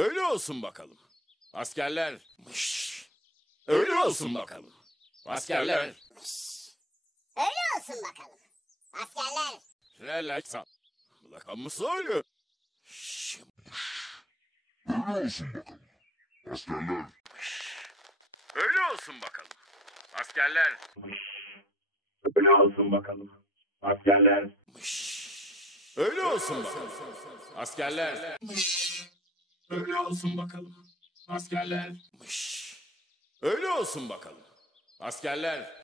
Öyle olsun bakalım. Askerler. Öyle olsun bakalım. Askerler. Öyle olsun bakalım. Askerler. Relax. Rakamı söyle. Öyle olsun bakalım. Askerler. Öyle olsun bakalım. Askerler. Öyle olsun bakalım. Askerler. Öyle olsun bakalım. Askerler. Öyle olsun bakalım. Askerler. Öyle olsun bakalım. Askerler.